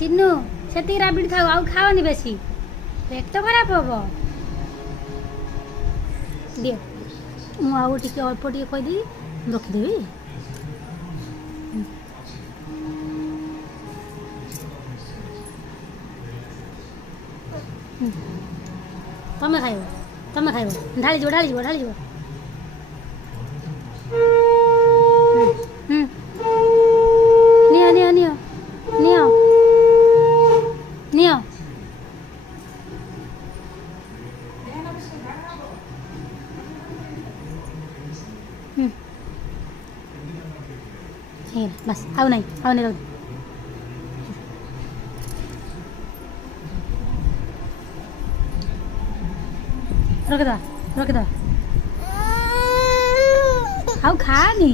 ଚିନୁ ସେତିକି ରାବିଡ଼ି ଥାଉ, ଆଉ ଖାଅନି ବେଶୀ, ପେଟ ଖରାପ ହବ। ଦିଅ, ମୁଁ ଆଉ ଟିକେ ଅଳ୍ପ ଟିକେ କହିଦେବି, ରଖିଦେବି। ତମେ ଖାଇବ, ତମେ ଖାଇବ, ଢାଳିଯିବ ଢାଳିଯିବ ଢାଳିଯିବ। ନିଅ ନିଅ ନିଅ ନିଅ ନିଅ। ବାସ୍ ଆଉ ନାହିଁ, ଆଉ ନାହିଁ, ରଖିଦବା ରଖିଦବା, ଆଉ ଖାଆନି।